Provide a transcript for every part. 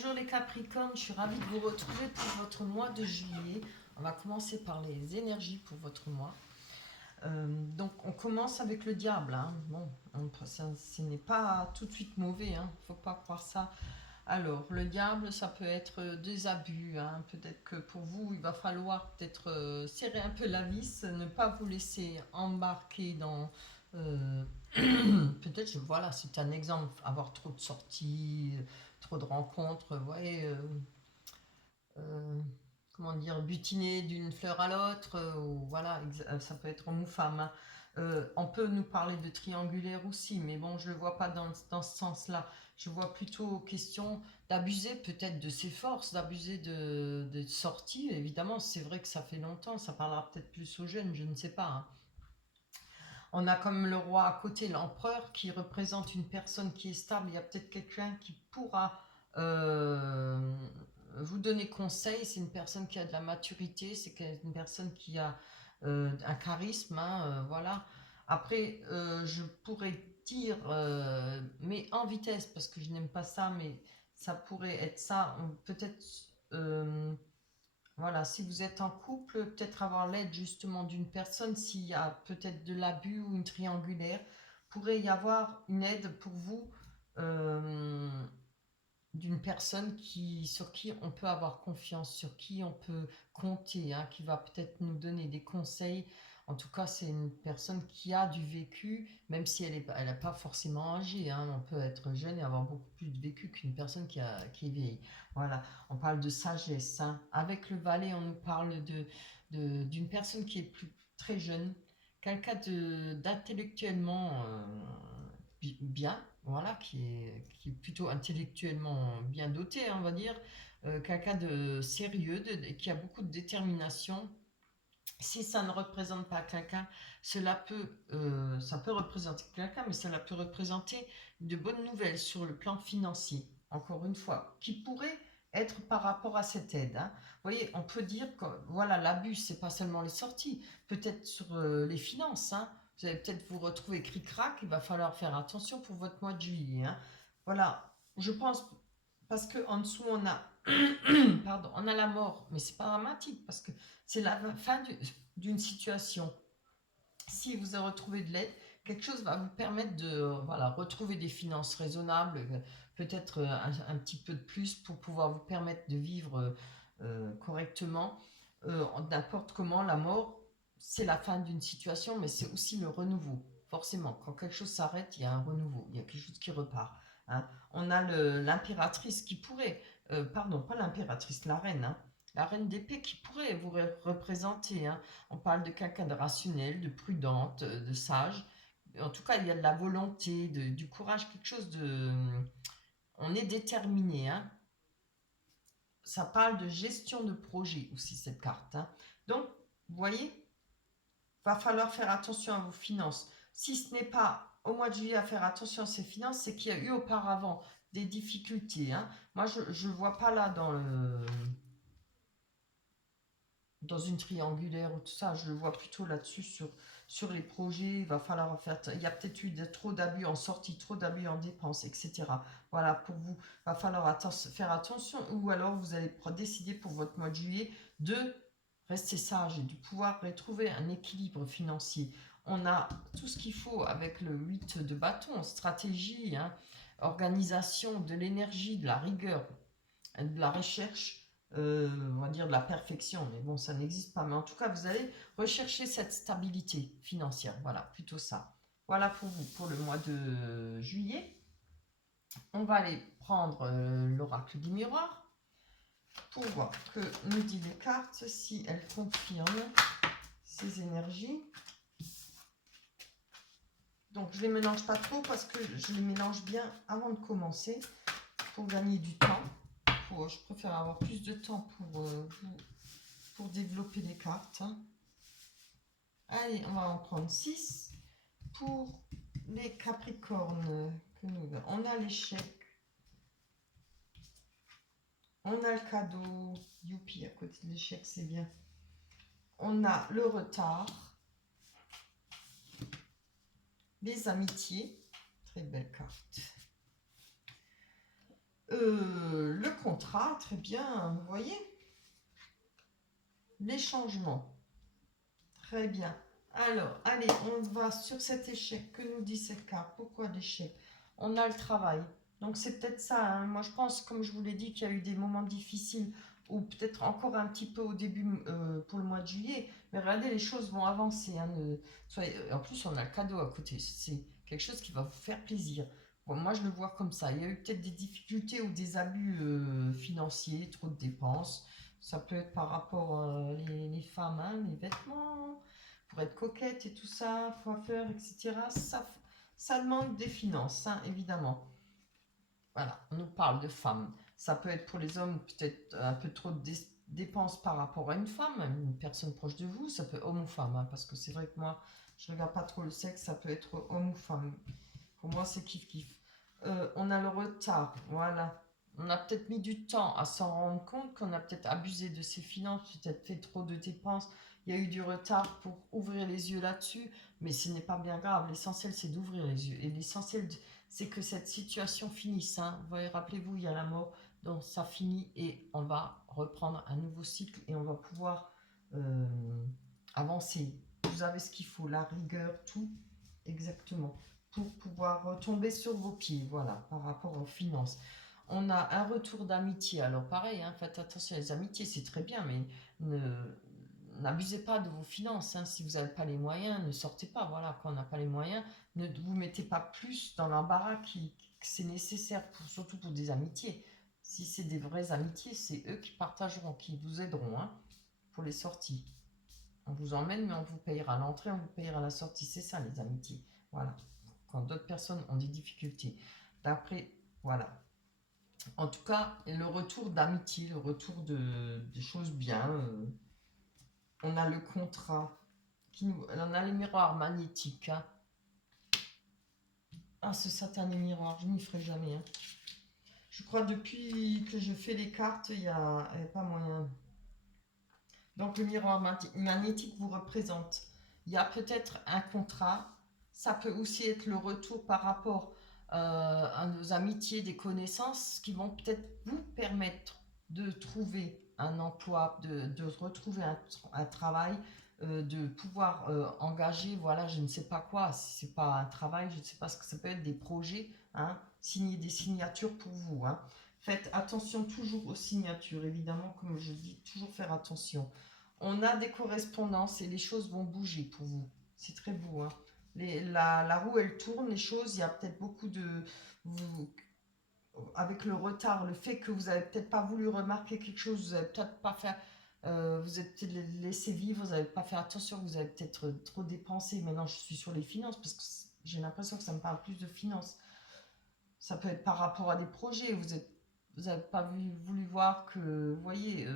Bonjour les Capricornes, je suis ravie de vous retrouver pour votre mois de juillet. On va commencer par les énergies pour votre mois. Donc on commence avec le diable. Hein. Bon, ce n'est pas tout de suite mauvais, hein. Faut pas croire ça. Alors le diable, ça peut être des abus. Hein. Peut-être que pour vous, il va falloir peut-être serrer un peu la vis, ne pas vous laisser embarquer dans... peut-être, voilà, c'est un exemple, avoir trop de sorties, trop de rencontres, ouais, euh, comment dire, butiner d'une fleur à l'autre, ou voilà, ça peut être homme ou femme. Hein. On peut nous parler de triangulaire aussi, mais bon, je ne le vois pas dans ce sens-là. Je vois plutôt question d'abuser peut-être de ses forces, d'abuser de sorties. Évidemment, c'est vrai que ça fait longtemps, ça parlera peut-être plus aux jeunes, je ne sais pas. Hein. On a comme le roi à côté, l'empereur, qui représente une personne qui est stable. Il y a peut-être quelqu'un qui pourra euh, vous donner conseil. C'est une personne qui a de la maturité, c'est une personne qui a un charisme. Hein, voilà. Après, je pourrais dire, mais en vitesse, parce que je n'aime pas ça, mais ça pourrait être ça. Peut-être... voilà, si vous êtes en couple, peut-être avoir l'aide justement d'une personne, s'il y a peut-être de l'abus ou une triangulaire, pourrait y avoir une aide pour vous euh, d'une personne sur qui on peut avoir confiance, sur qui on peut compter, hein, qui va peut-être nous donner des conseils. En tout cas, c'est une personne qui a du vécu, même si elle n'a pas forcément âgée. Hein. On peut être jeune et avoir beaucoup plus de vécu qu'une personne qui est vieille. Voilà, on parle de sagesse. Hein. Avec le valet, on nous parle d'une personne qui est très jeune, quelqu'un d'intellectuellement bien, voilà, qui est plutôt intellectuellement bien doté, hein, on va dire, quelqu'un de sérieux, qui a beaucoup de détermination. Si ça ne représente pas quelqu'un, ça peut représenter quelqu'un, mais cela peut représenter de bonnes nouvelles sur le plan financier, encore une fois, qui pourrait être par rapport à cette aide. Hein. Vous voyez, on peut dire que voilà, l'abus, c'est pas seulement les sorties, peut-être sur les finances. Hein. Vous allez peut-être vous retrouver cric-crac, il va falloir faire attention pour votre mois de juillet. Hein. Voilà, je pense, parce qu'en dessous, on a, pardon, on a la mort, mais c'est pas dramatique, parce que c'est la fin d'une situation. Si vous avez retrouvé de l'aide, quelque chose va vous permettre de voilà, retrouver des finances raisonnables, peut-être un petit peu de plus pour pouvoir vous permettre de vivre correctement. N'importe comment, la mort, c'est la fin d'une situation, mais c'est aussi le renouveau. Forcément, quand quelque chose s'arrête, il y a un renouveau, il y a quelque chose qui repart. Hein. On a l'impératrice qui pourrait, pardon, pas l'impératrice, la reine, hein, la reine d'épée qui pourrait vous représenter. Hein. On parle de quelqu'un de rationnel, de prudente, de sage. En tout cas, il y a de la volonté, du courage, quelque chose de... On est déterminé. Hein. Ça parle de gestion de projet aussi, cette carte. Hein. Donc, vous voyez, va falloir faire attention à vos finances. Si ce n'est pas au mois de juillet à faire attention à ses finances, c'est qu'il y a eu auparavant des difficultés. Hein. Moi, je ne vois pas là dans une triangulaire ou tout ça, je le vois plutôt là-dessus sur les projets. Il va falloir faire. Il y a peut-être eu trop d'abus en sortie, trop d'abus en dépenses, etc. Voilà, pour vous, il va falloir faire attention. Ou alors vous allez décider pour votre mois de juillet de rester sage et de pouvoir retrouver un équilibre financier. On a tout ce qu'il faut avec le 8 de bâton, stratégie, hein, organisation, de l'énergie, de la rigueur, de la recherche, on va dire de la perfection, mais bon, ça n'existe pas. Mais en tout cas, vous allez rechercher cette stabilité financière. Voilà, plutôt ça. Voilà pour vous, pour le mois de juillet. On va aller prendre l'oracle du miroir pour voir que nous dit les cartes, si elles confirment ces énergies. Donc, je ne les mélange pas trop parce que je les mélange bien avant de commencer pour gagner du temps. Je préfère avoir plus de temps pour développer les cartes. Hein. Allez, on va en prendre 6 pour les Capricornes. On a l'échec. On a le cadeau. Youpi, à côté de l'échec, c'est bien. On a le retard. Les amitiés. Très belle carte. Le contraire. contrat, très bien, vous voyez. Les changements. Très bien. Alors, allez, on va sur cet échec. Que nous dit cette carte? Pourquoi l'échec? On a le travail. Donc, c'est peut-être ça, hein. Moi, je pense, comme je vous l'ai dit, qu'il y a eu des moments difficiles, ou peut-être encore un petit peu au début pour le mois de juillet. Mais regardez, les choses vont avancer, hein. En plus, on a le cadeau à côté. C'est quelque chose qui va vous faire plaisir. Bon, moi, je le vois comme ça. Il y a eu peut-être des difficultés ou des abus financiers, trop de dépenses. Ça peut être par rapport les femmes, hein, les vêtements, pour être coquette et tout ça, coiffeur, etc. Ça demande des finances, hein, évidemment. Voilà, on nous parle de femmes. Ça peut être pour les hommes peut-être un peu trop de dépenses par rapport à une femme, une personne proche de vous. Ça peut être homme ou femme, hein, parce que c'est vrai que moi, je regarde pas trop le sexe, ça peut être homme ou femme. Pour moi, c'est kiff-kiff. On a le retard, voilà. On a peut-être mis du temps à s'en rendre compte qu'on a peut-être abusé de ses finances, peut-être fait trop de dépenses. Il y a eu du retard pour ouvrir les yeux là-dessus, mais ce n'est pas bien grave. L'essentiel, c'est d'ouvrir les yeux. Et l'essentiel, c'est que cette situation finisse, hein. Vous voyez, rappelez-vous, il y a la mort, donc ça finit et on va reprendre un nouveau cycle et on va pouvoir avancer. Vous avez ce qu'il faut, la rigueur, tout, exactement, pour pouvoir retomber sur vos pieds, voilà, par rapport aux finances. On a un retour d'amitié. Alors pareil, hein, faites attention, les amitiés, c'est très bien, mais n'abusez pas de vos finances, hein. Si vous n'avez pas les moyens, ne sortez pas. Voilà, quand on n'a pas les moyens, ne vous mettez pas plus dans l'embarras que c'est nécessaire, surtout pour des amitiés. Si c'est des vraies amitiés, c'est eux qui partageront, qui vous aideront, hein, pour les sorties. On vous emmène, mais on vous payera l'entrée, on vous payera la sortie. C'est ça, les amitiés. Voilà. Quand d'autres personnes ont des difficultés. D'après, voilà. En tout cas, le retour d'amitié, le retour de choses bien. On a le contrat. On a les miroirs magnétiques, hein. Ah, ce satané miroir, je n'y ferai jamais, hein. Je crois depuis que je fais les cartes, il n'y a pas moyen. Donc le miroir magnétique vous représente. Il y a peut-être un contrat. Ça peut aussi être le retour par rapport à nos amitiés, des connaissances qui vont peut-être vous permettre de trouver un emploi, de retrouver un travail, de pouvoir engager, voilà, je ne sais pas quoi, si c'est pas un travail, je ne sais pas ce que ça peut être, des projets, hein, signer des signatures pour vous, hein. Faites attention toujours aux signatures, évidemment, comme je dis, toujours faire attention. On a des correspondances et les choses vont bouger pour vous. C'est très beau, hein. La roue, elle tourne, les choses, il y a peut-être beaucoup de... avec le retard, le fait que vous n'avez peut-être pas voulu remarquer quelque chose, vous n'avez peut-être pas fait... vous êtes peut-être laissé vivre, vous n'avez pas fait attention, vous avez peut-être trop dépensé. Maintenant, je suis sur les finances parce que j'ai l'impression que ça me parle plus de finances. Ça peut être par rapport à des projets, vous n'avez pas voulu voir que, vous voyez,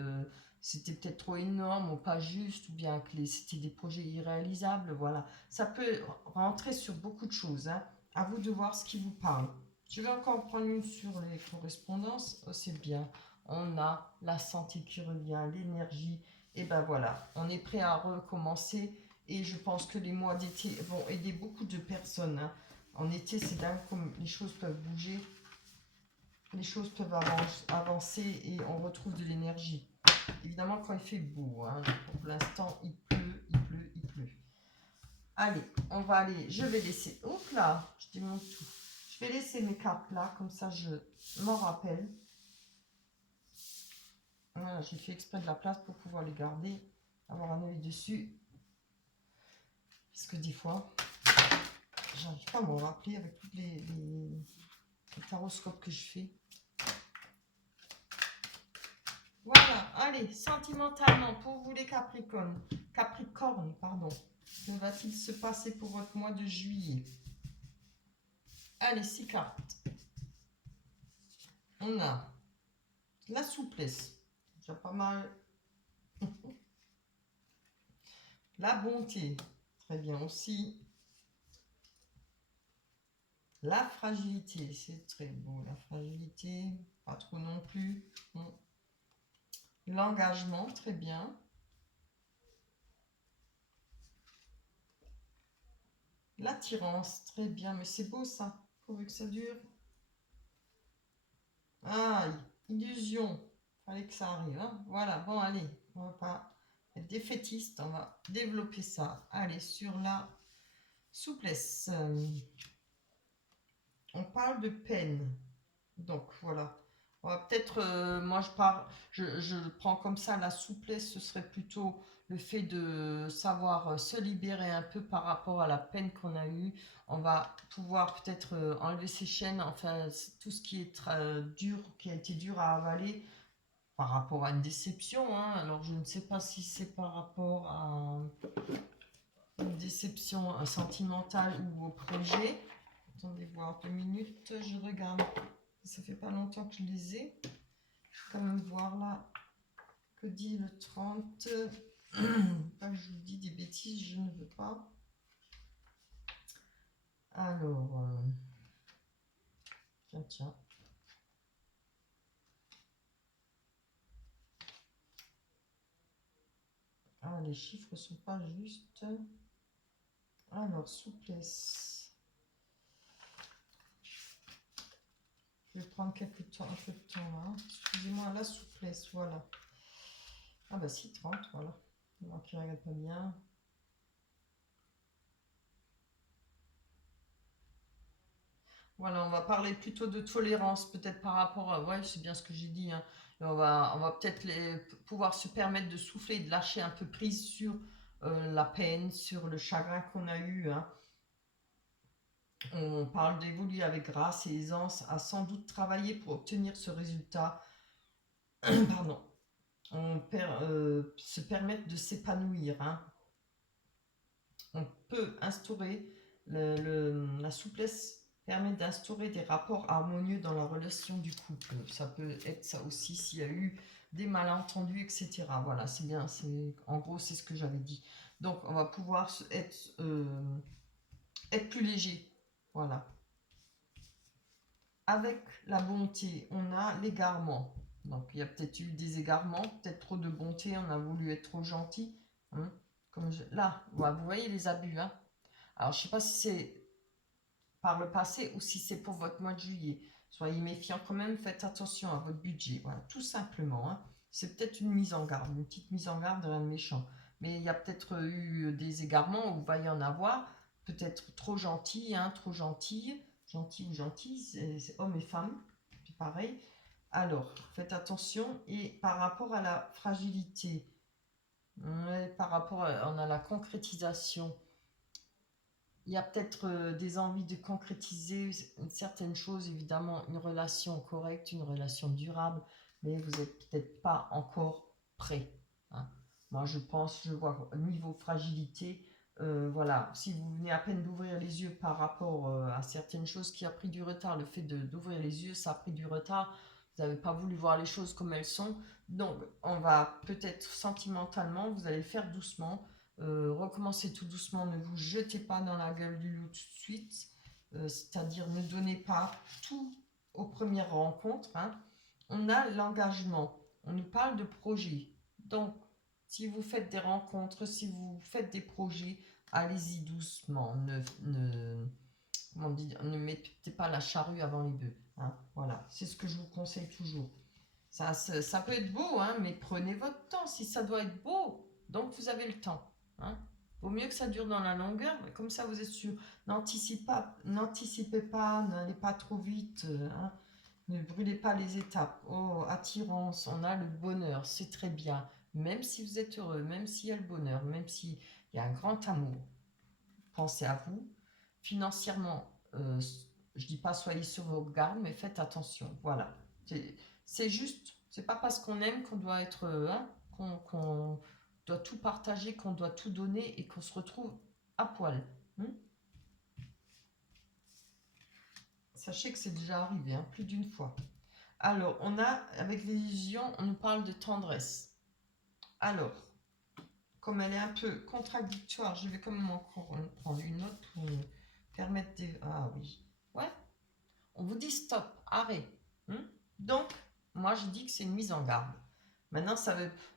c'était peut-être trop énorme ou pas juste, ou bien que c'était des projets irréalisables, voilà. Ça peut rentrer sur beaucoup de choses, hein. À vous de voir ce qui vous parle. Je vais encore prendre une sur les correspondances. Oh, c'est bien. On a la santé qui revient, l'énergie. Et ben voilà, on est prêt à recommencer. Et je pense que les mois d'été vont aider beaucoup de personnes, hein. En été, c'est dingue comme les choses peuvent bouger. Les choses peuvent avancer et on retrouve de l'énergie. Évidemment, quand il fait beau, hein, pour l'instant, il pleut, il pleut, il pleut. Allez, on va aller. Je vais laisser. Hop là, je démonte tout. Je vais laisser mes cartes là, comme ça je m'en rappelle. Voilà, j'ai fait exprès de la place pour pouvoir les garder, avoir un œil dessus. Parce que des fois, j'arrive pas à m'en rappeler avec tous les taroscopes que je fais. Voilà, allez, sentimentalement, pour vous les Capricornes, pardon. Que va-t-il se passer pour votre mois de juillet? Allez, 6 cartes. On a la souplesse, déjà pas mal. La bonté, très bien aussi. La fragilité, c'est très beau, la fragilité, pas trop non plus. L'engagement, très bien. L'attirance, très bien, mais c'est beau ça, pourvu que ça dure. Ah, illusion. Fallait que ça arrive. Hein. Voilà, bon, allez, on va pas être défaitiste, on va développer ça. Allez, sur la souplesse. On parle de peine. Donc, voilà. On va peut-être, moi je prends comme ça la souplesse, ce serait plutôt le fait de savoir se libérer un peu par rapport à la peine qu'on a eue. On va pouvoir peut-être enlever ses chaînes, enfin tout ce qui est dur, qui a été dur à avaler par rapport à une déception. Hein. Alors je ne sais pas si c'est par rapport à une déception sentimentale ou au projet. Attendez voir 2 minutes, je regarde. Ça fait pas longtemps que je les ai. Je vais quand même voir là. Que dit le 30? Pas que je vous dis des bêtises, je ne veux pas. Alors, tiens. Ah, les chiffres sont pas justes. Alors, souplesse. Je vais prendre un peu de temps là. Excusez-moi, la souplesse, voilà. Ah bah si, 30, voilà. Moi qui regarde pas bien. Voilà, on va parler plutôt de tolérance, peut-être par rapport à... Ouais, c'est bien ce que j'ai dit. Hein. Et on va peut-être pouvoir se permettre de souffler, de lâcher un peu prise sur la peine, sur le chagrin qu'on a eu. Hein. On parle d'évoluer avec grâce et aisance, à sans doute travailler pour obtenir ce résultat. Pardon. Se permettre de s'épanouir. Hein. On peut instaurer la souplesse permet d'instaurer des rapports harmonieux dans la relation du couple. Ça peut être ça aussi s'il y a eu des malentendus, etc. Voilà, c'est bien. En gros, c'est ce que j'avais dit. Donc, on va pouvoir être plus léger. Voilà. Avec la bonté, on a l'égarement. Donc, il y a peut-être eu des égarements, peut-être trop de bonté, on a voulu être trop gentil. Hein, là, vous voyez les abus. Hein. Alors, je ne sais pas si c'est par le passé ou si c'est pour votre mois de juillet. Soyez méfiants quand même, faites attention à votre budget. Voilà, tout simplement. Hein. C'est peut-être une mise en garde, une petite mise en garde, rien de méchant. Mais il y a peut-être eu des égarements, ou il va y en avoir. Peut-être trop gentil, hein, trop gentille. Gentil ou gentille, c'est homme et femme, c'est pareil. Alors, faites attention. Et par rapport à la fragilité, par rapport on a la concrétisation, il y a peut-être des envies de concrétiser certaines choses, évidemment, une relation correcte, une relation durable, mais vous n'êtes peut-être pas encore prêt. Hein. Moi, je vois niveau fragilité, voilà, si vous venez à peine d'ouvrir les yeux par rapport à certaines choses qui a pris du retard, le fait d'ouvrir les yeux, ça a pris du retard, vous n'avez pas voulu voir les choses comme elles sont, donc on va peut-être sentimentalement, vous allez le faire doucement, recommencez tout doucement, ne vous jetez pas dans la gueule du loup tout de suite, c'est-à-dire ne donnez pas tout aux premières rencontres. Hein. On a l'engagement, on nous parle de projet. Donc, si vous faites des rencontres, si vous faites des projets, allez-y doucement, ne mettez pas la charrue avant les bœufs. Hein. Voilà, c'est ce que je vous conseille toujours. Ça peut être beau, hein, mais prenez votre temps si ça doit être beau. Donc vous avez le temps. Hein. Vaut mieux que ça dure dans la longueur, mais comme ça vous êtes sûr. N'anticipez pas, n'allez pas trop vite. Hein. Ne brûlez pas les étapes. Oh, attirance, on a le bonheur, c'est très bien. Même si vous êtes heureux, même s'il y a le bonheur, même s'il y a un grand amour, pensez à vous. Financièrement, je dis pas soyez sur vos gardes, mais faites attention. Voilà. C'est juste, c'est pas parce qu'on aime qu'on doit être, hein, qu'on doit tout partager, qu'on doit tout donner et qu'on se retrouve à poil. Hein. Sachez que c'est déjà arrivé, hein, plus d'une fois. Alors, on a, avec l'illusion, on nous parle de tendresse. Alors, comme elle est un peu contradictoire, je vais quand même encore prendre une autre pour me permettre de... Ah oui, ouais. On vous dit stop, arrête. Donc, moi je dis que c'est une mise en garde. Maintenant,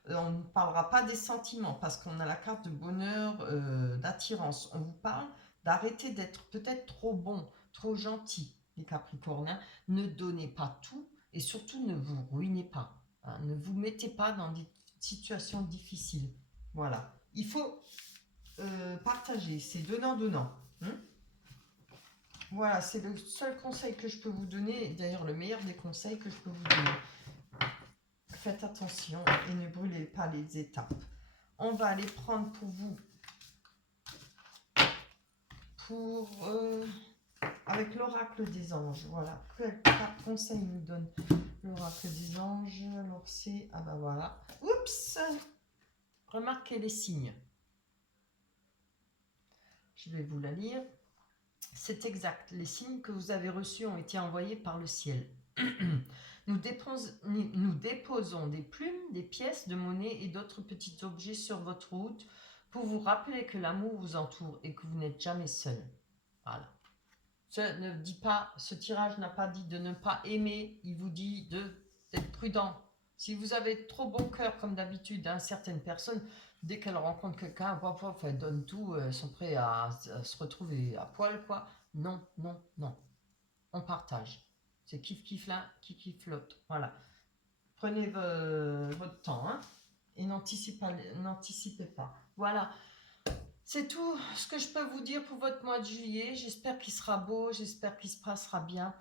on ne parlera pas des sentiments parce qu'on a la carte de bonheur, d'attirance. On vous parle d'arrêter d'être peut-être trop bon, trop gentil, les Capricornes. Hein. Ne donnez pas tout Et surtout, ne vous ruinez pas. Hein, ne vous mettez pas dans des situations difficiles. Voilà. Il faut partager. C'est donnant-donnant. Hein. Voilà, c'est le seul conseil que je peux vous donner. D'ailleurs, le meilleur des conseils que je peux vous donner. Faites attention et ne brûlez pas les étapes. On va aller prendre pour vous avec l'oracle des anges. Voilà. Quel conseil nous donne l'oracle des anges? Alors c'est... Ah ben voilà. Oups! Remarquez les signes. Je vais vous la lire. C'est exact. Les signes que vous avez reçus ont été envoyés par le ciel. Nous déposons des plumes, des pièces de monnaie et d'autres petits objets sur votre route pour vous rappeler que l'amour vous entoure et que vous n'êtes jamais seul. Voilà. Ce tirage n'a pas dit de ne pas aimer, il vous dit d'être prudent. Si vous avez trop bon cœur, comme d'habitude, certaines personnes, dès qu'elles rencontrent quelqu'un, elles donnent tout, elles sont prêtes à se retrouver à poil, quoi. Non, non, non. On partage. C'est kiff là, kiff l'autre. Voilà. Prenez votre temps, hein, et n'anticipez pas. Voilà. C'est tout ce que je peux vous dire pour votre mois de juillet. J'espère qu'il sera beau, j'espère qu'il se passera bien.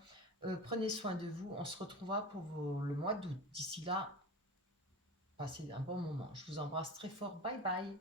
Prenez soin de vous. On se retrouvera pour le mois d'août. D'ici là, passez un bon moment. Je vous embrasse très fort. Bye bye.